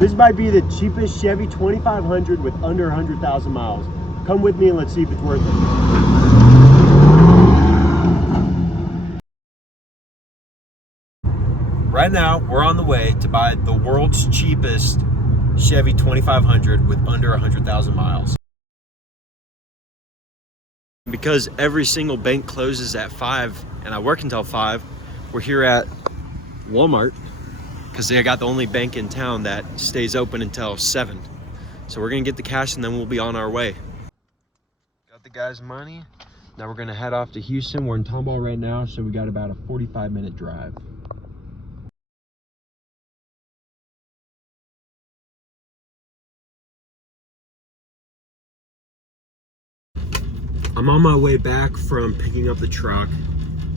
This might be the cheapest Chevy 2500 with under 100,000 miles. Come with me and let's see if it's worth it. Right now, we're on the way to buy the world's cheapest Chevy 2500 with under 100,000 miles. Because every single bank closes at 5 and I work until 5, we're here at Walmart because they got the only bank in town that stays open until 7. So we're gonna get the cash and then we'll be on our way. Got the guy's money. Now we're gonna head off to Houston. We're in Tomball right now, so we got about a 45-minute drive. I'm on my way back from picking up the truck,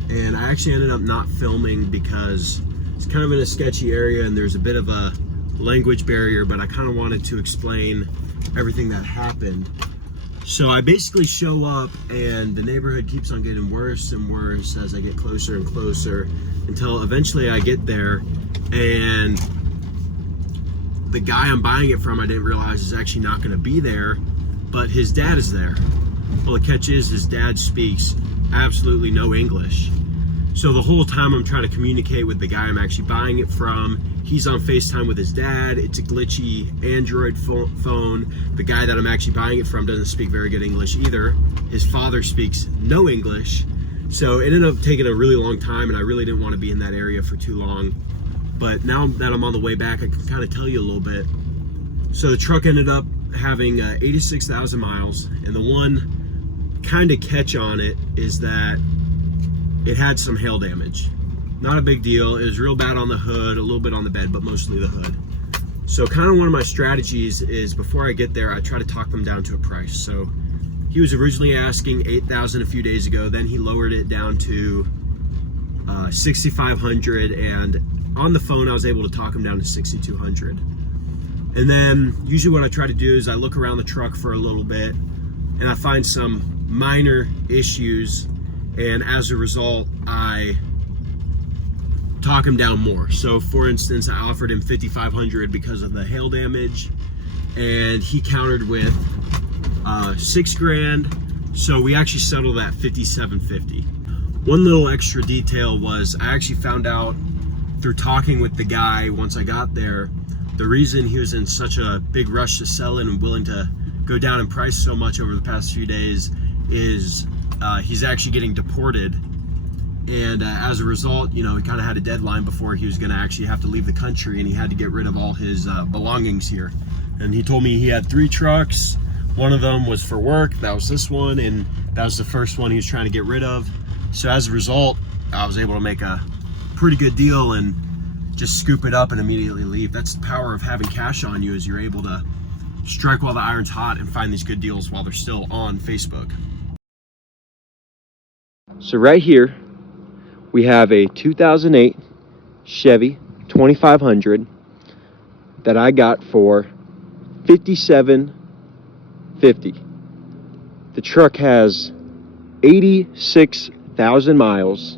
and I actually ended up not filming because it's kind of in a sketchy area and there's a bit of a language barrier, but I kind of wanted to explain everything that happened. So I basically show up and the neighborhood keeps on getting worse and worse as I get closer and closer until eventually I get there, and the guy I'm buying it from I didn't realize is actually not going to be there, but his dad is there. Well, the catch is his dad speaks absolutely no English. So the whole time I'm trying to communicate with the guy I'm actually buying it from. He's on FaceTime with his dad. It's a glitchy Android phone. The guy that I'm actually buying it from doesn't speak very good English either. His father speaks no English. So it ended up taking a really long time, and I really didn't want to be in that area for too long. But now that I'm on the way back, I can kind of tell you a little bit. So the truck ended up having 86,000 miles, and the one kind of catch on it is that it had some hail damage. Not a big deal. It was real bad on the hood, a little bit on the bed, but mostly the hood. So kind of one of my strategies is before I get there, I try to talk them down to a price. So he was originally asking 8,000 a few days ago. Then he lowered it down to 6,500, and on the phone I was able to talk him down to 6,200. And then usually what I try to do is I look around the truck for a little bit and I find some minor issues, and as a result I talk him down more. So for instance, I offered him 5,500 because of the hail damage, and he countered with 6 grand. So we actually settled at 5,750. One little extra detail was I actually found out through talking with the guy once I got there, the reason he was in such a big rush to sell it and willing to go down in price so much over the past few days is he's actually getting deported, and as a result, you know, he kind of had a deadline before he was going to actually have to leave the country, and he had to get rid of all his belongings here. And he told me he had 3 trucks. One of them was for work, that was this one, and that was the first one he was trying to get rid of. So as a result, I was able to make a pretty good deal and just scoop it up and immediately leave. That's the power of having cash on you, is you're able to strike while the iron's hot and find these good deals while they're still on Facebook. So right here we have a 2008 Chevy 2500 that I got for $5,750. The truck has 86,000 miles.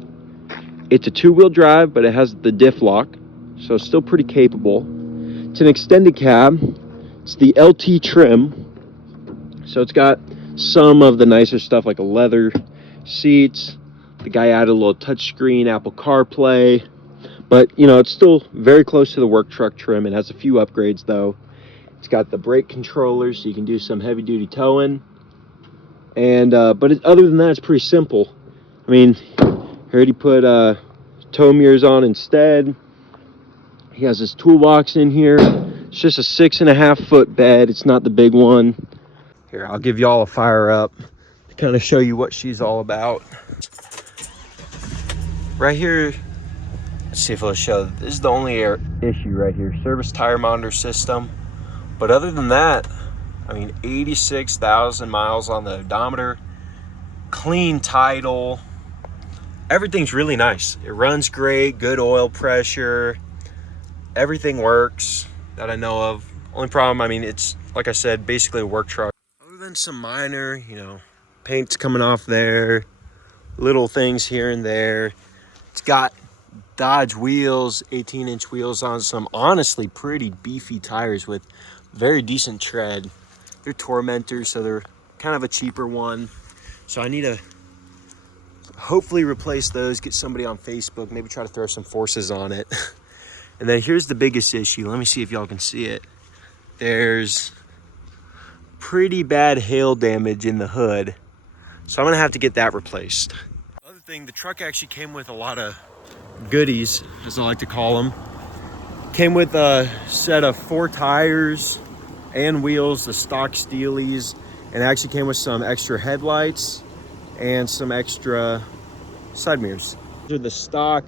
It's a 2-wheel drive, but it has the diff lock, so it's still pretty capable. It's an extended cab. It's the LT trim, so it's got some of the nicer stuff like a leather seats. The guy added a little touchscreen, Apple CarPlay, but you know, it's still very close to the work truck trim. It has a few upgrades though. It's got the brake controllers, so you can do some heavy duty towing, and but other than that, it's pretty simple. I mean, I already put tow mirrors on instead. He has his toolbox in here. It's just a 6.5 foot bed. It's not the big one. Here, I'll give y'all a fire up to kind of show you what she's all about. Right here, let's see if it'll show. This is the only issue right here. Service tire monitor system. But other than that, I mean, 86,000 miles on the odometer. Clean title. Everything's really nice. It runs great, good oil pressure. Everything works that I know of. Only problem, I mean, it's, like I said, basically a work truck. Other than some minor, you know, paint's coming off there, little things here and there. It's got Dodge wheels, 18-inch wheels on some honestly pretty beefy tires with very decent tread. They're Tormentors, so they're kind of a cheaper one. So I need to hopefully replace those, get somebody on Facebook, maybe try to throw some forces on it. And then here's the biggest issue. Let me see if y'all can see it. There's pretty bad hail damage in the hood, so I'm gonna have to get that replaced. Other thing, the truck actually came with a lot of goodies, as I like to call them. Came with a set of 4 tires and wheels, the stock Steelies, and it actually came with some extra headlights and some extra side mirrors. These are the stock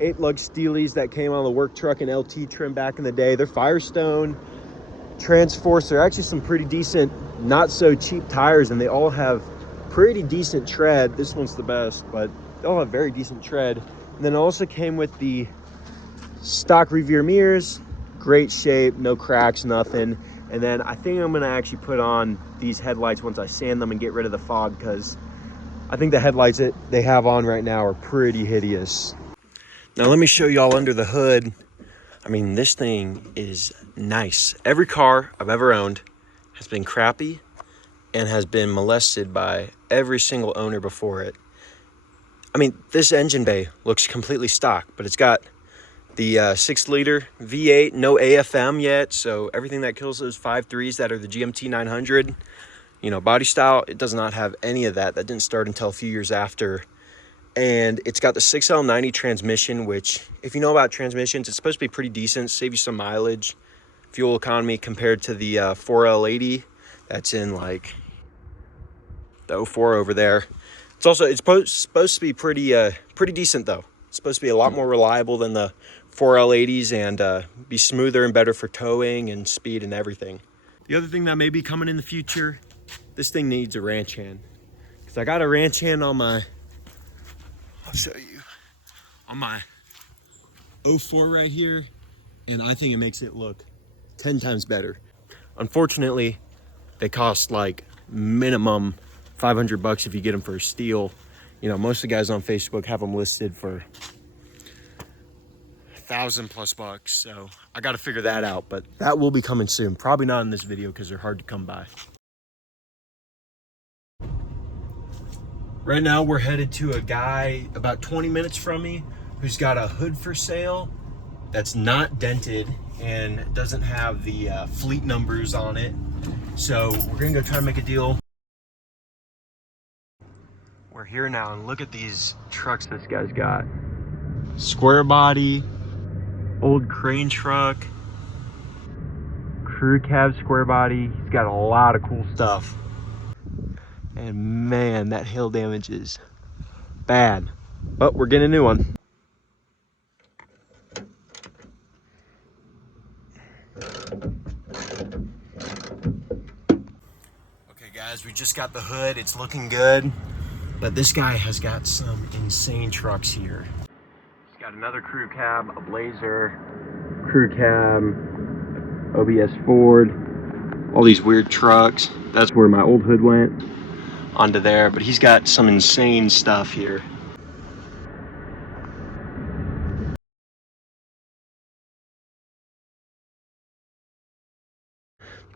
8-lug Steelies that came on the work truck and LT trim back in the day. They're Firestone Transforce. They're actually some pretty decent, not so cheap tires, and they all have pretty decent tread. This one's the best, but they all have very decent tread. And then it also came with the stock rear mirrors, great shape, no cracks, nothing. And then I think I'm gonna actually put on these headlights once I sand them and get rid of the fog, because I think the headlights that they have on right now are pretty hideous. Now let me show y'all under the hood. I mean, this thing is nice. Every car I've ever owned has been crappy and has been molested by every single owner before it. I mean, this engine bay looks completely stock, but it's got the 6-liter V8, no AFM yet, so everything that kills those 5.3s that are the GMT 900, you know, body style, it does not have any of that. That didn't start until a few years after. And it's got the 6L90 transmission, which, if you know about transmissions, it's supposed to be pretty decent, save you some mileage, fuel economy compared to the 4L80 that's in like the 04 over there. It's supposed to be pretty decent though. It's supposed to be a lot more reliable than the 4L80s and be smoother and better for towing and speed and everything. The other thing that may be coming in the future, this thing needs a ranch hand, because I got a ranch hand on my, I'll show you, on my 04 right here, and I think it makes it look 10 times better. Unfortunately, they cost like minimum $500 if you get them for a steal. You know, most of the guys on Facebook have them listed for $1,000+ so I got to figure that out, but that will be coming soon. Probably not in this video because they're hard to come by. Right now we're headed to a guy about 20 minutes from me who's got a hood for sale that's not dented and doesn't have the fleet numbers on it. So we're gonna go try and make a deal. We're here now, and look at these trucks this guy's got. Square body, old crane truck, crew cab square body. He's got a lot of cool stuff. And man, that hail damage is bad. But we're getting a new one. Okay guys, we just got the hood. It's looking good. But this guy has got some insane trucks here. He's got another crew cab, a Blazer, crew cab, OBS Ford, all these weird trucks. That's where my old hood went, onto there. But he's got some insane stuff here.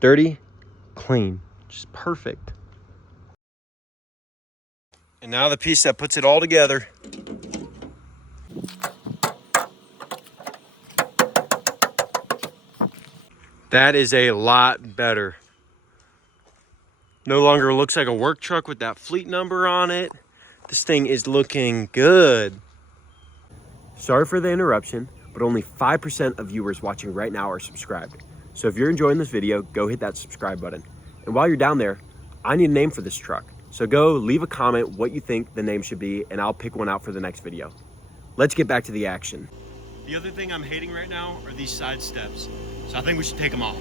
Dirty, clean, just perfect. And now the piece that puts it all together. That is a lot better. No longer looks like a work truck with that fleet number on it. This thing is looking good. Sorry for the interruption, but only 5% of viewers watching right now are subscribed. So if you're enjoying this video, go hit that subscribe button. And while you're down there, I need a name for this truck. So go leave a comment what you think the name should be, and I'll pick one out for the next video. Let's get back to the action. The other thing I'm hating right now are these side steps. So I think we should take them off.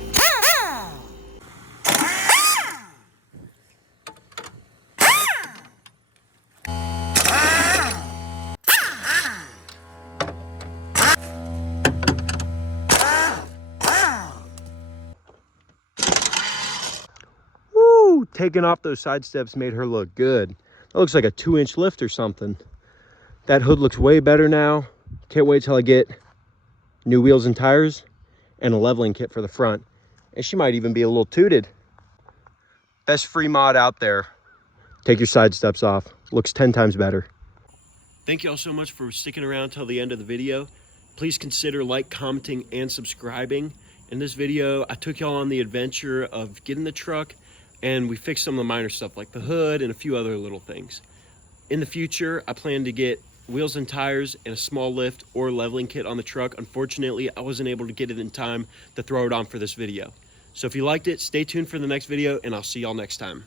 Woo! Taking off those side steps made her look good. That looks like a 2-inch lift or something. That hood looks way better now. Can't wait till I get new wheels and tires and a leveling kit for the front. And she might even be a little tooted. Best free mod out there. Take your side steps off. Looks 10 times better. Thank you all so much for sticking around till the end of the video. Please consider like, commenting, and subscribing. In this video, I took y'all on the adventure of getting the truck, and we fixed some of the minor stuff like the hood and a few other little things. In the future, I plan to get wheels and tires and a small lift or leveling kit on the truck. Unfortunately, I wasn't able to get it in time to throw it on for this video. So if you liked it, stay tuned for the next video, and I'll see y'all next time.